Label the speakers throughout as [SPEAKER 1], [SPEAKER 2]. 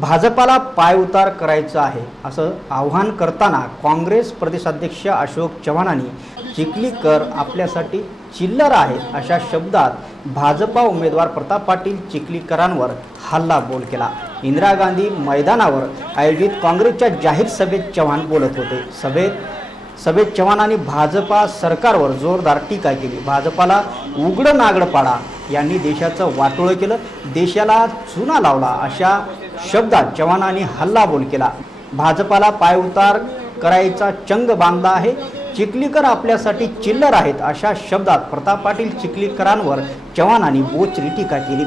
[SPEAKER 1] भाजपाला पायउतार करायचं आहे असं आव्हान करताना काँग्रेस प्रदेशाध्यक्ष अशोक चव्हाणांनी चिखलीकर आपल्यासाठी चिल्लर आहे अशा शब्दात भाजपा उमेदवार प्रताप पाटील चिखलीकरांवर हल्ला बोल केला. इंदिरा गांधी मैदानावर आयोजित काँग्रेसच्या जाहीर सभेत चव्हाण बोलत होते. सभेत सभेत चव्हाणांनी भाजपा सरकारवर जोरदार टीका केली. भाजपाला उघडं नागडं पाडा यांनी देशाचं वाटोळं केलं देशाला चुना लावला अशा शब्दात चव्हाणांनी हल्लाबोल केला. भाजपाला पायउतार करायचा चंग बांधला आहे. चिखलीकर आपल्यासाठी चिल्लर आहेत अशा शब्दात प्रताप पाटील चिखलीकरांवर जवानांनी बोचरी टीका केली.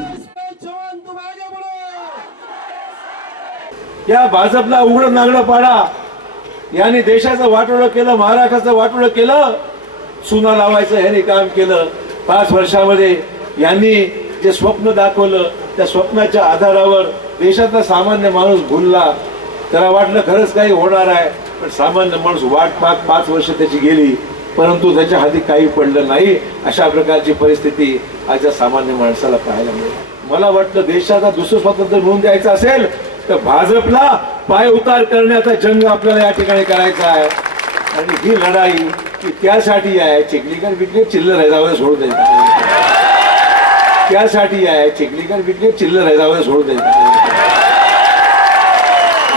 [SPEAKER 2] या भाजपला उघड नागडं पाडा. याने देशाचं वाटोळं केलं महाराष्ट्राचं वाटोळं केलं. सुना लावायचं ह्याने काम केलं. पाच वर्षामध्ये यांनी जे स्वप्न दाखवलं त्या स्वप्नाच्या आधारावर देशातला सामान्य माणूस भुलला त्याला वाटलं खरंच काही होणार आहे पण सामान्य माणूस वाट पाच पाच वर्ष त्याची गेली परंतु त्याच्या हाती काही पडलं नाही अशा प्रकारची परिस्थिती आजच्या सामान्य माणसाला पाहायला मिळेल. मला वाटतं देशाचा दुसरं स्वातंत्र्य मिळून द्यायचं असेल तर भाजपला पाय उतार करण्याचा जंग आपल्याला या ठिकाणी करायचा आहे. आणि ही लढाई ही त्यासाठी आहे चिखलीकर बिकले चिल्लर आहे जाऊ सोडून द्यायचं त्यासाठी आहे चिखलीकर बिकले चिल्लर आहे जाऊ दे, सोडून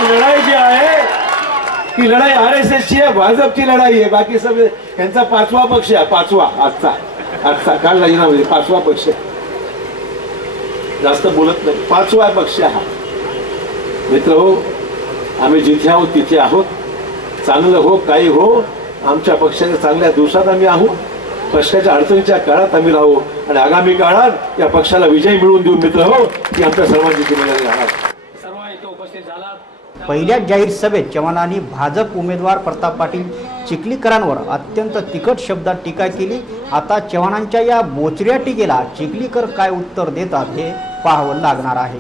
[SPEAKER 2] लढाई जी आहे ती लढाई आर एस एसची आहे भाजपची लढाई आहे. बाकी सगळे यांचा पाचवा पक्ष आहे पाचवा आजचा. आजचा काल राजीनामा म्हणजे पाचवा पक्ष जास्त बोलत नाही. पाचवा पक्ष हा. मित्र हो आम्ही जिथे आहोत तिथे आहोत. चांगलं हो काही हो आमच्या पक्षाच्या चांगल्या दिवसात आम्ही आहोत. पक्षाच्या अडचणीच्या काळात आम्ही राहू आणि आगामी काळात या पक्षाला विजय मिळवून देऊ मित्र हो की आमच्या सर्वांची जिम्मेदारी राहणार
[SPEAKER 3] सर्व उपस्थित
[SPEAKER 1] पहिल्या जाहीर सभेत चव्हाणांनी भाजप उमेदवार प्रताप पाटील चिखलीकरांवर अत्यंत तिखट शब्दात टीका केली. आता चव्हाणांच्या या बोचऱ्या टीकेला चिखलीकर काय उत्तर देतात हे पाहावं लागणार आहे.